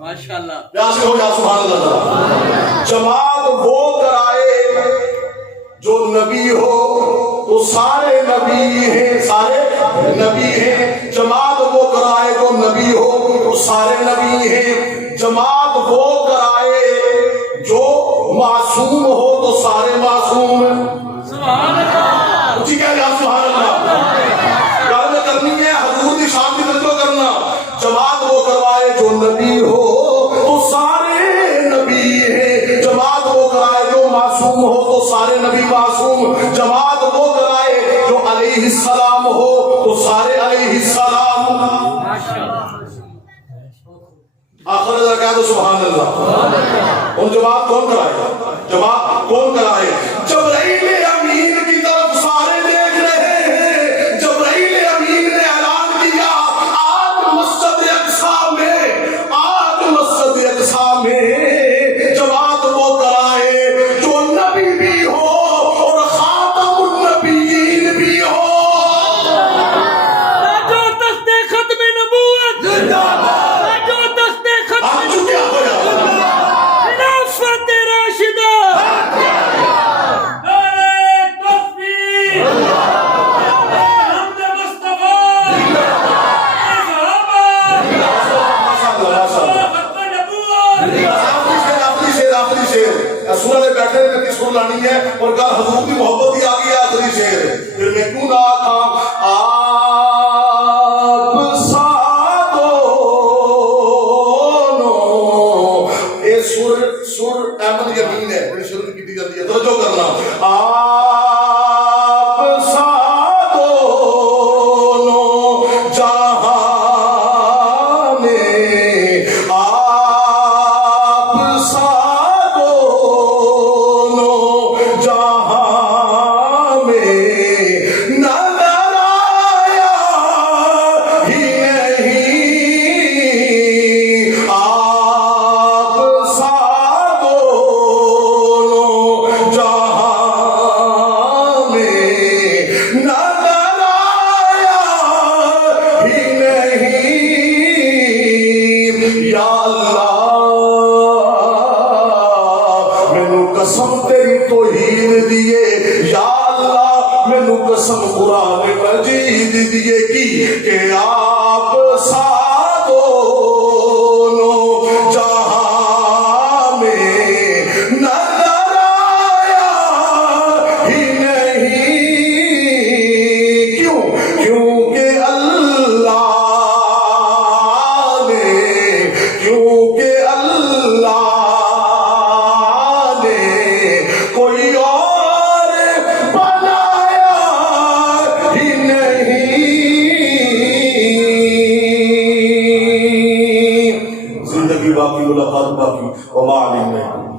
ماشاءاللہ پیاسے ہو جا سبحان اللہ. جماعت وہ کرائے جو نبی ہو تو سارے نبی ہیں، سارے نبی ہیں. جماعت وہ کرائے جو نبی ہو تو سارے نبی ہیں. جماعت وہ کرائے جو معصوم ہو تو سارے معصوم ہیں. سبحان اللہ. اچھی کہہ جا سبحان اللہ. گل کرنی ہے حضور کی شان کی توجہ کرنا. جماعت وہ کروائے جو نبی ہو تو سارے نبی ہیں. جماعت وہ کرائے جو معصوم ہو تو سارے نبی معصوم. جماعت وہ کرائے جو علیہ السلام ہو تو سارے علیہ السلام. آخر اللہ کہہ دو سبحان اللہ. ان جماعت کون کرائے؟ جماعت کون کرائے؟ جبرائیل امین کی طرف سارے دیکھ رہے ہیں. جبرائیل امین نے اعلان کیا آج مسجد اقصی میں جماعت وہ کرائے جو نبی بھی ہو اور خاتم النبیین بھی ہو. جو دست ختم نبوت، جو دست ختم آپ جو کیا ہوا خلافت راشدہ، نعرہ تکبیر، حمد مصطفیٰ، صحابہ، ختم نبوت. آخری شیر سورہ لے بیٹھے نے سر لانی ہے اور کل حضور کی محبت ہی آگئی. آخری شیر ہے پھر میں کیوں نہ آکھاں آپ ساتھوں. اے سر احمد یمین ہے بڑی شروع کی جاتی ہے. توجہ کرنا. آپ ساتھوں جہاں میں آپ ساتھوں جہاں میں نظر آیا ہی نہیں. آپ ساتھوں جہاں میں نظر آیا ہی نہیں. یا اللہ مینوں قسم تیری توحید دیے. یا اللہ مینوں قسم قرآن مجید دیے کی کہ آپ ساتھوں جہاں میں نظر آیا ہی نہیں. کیوں؟ کیونکہ اللہ نے، کیونکہ اللہ نے کوئی اور بنایا ہی نہیں. زندگی باقی، ملاقات باقی. وما علمنا